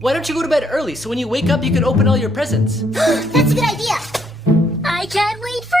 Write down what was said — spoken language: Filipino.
Why don't you go to bed early so when you wake up you can open all your presents? That's a good idea. I can't wait for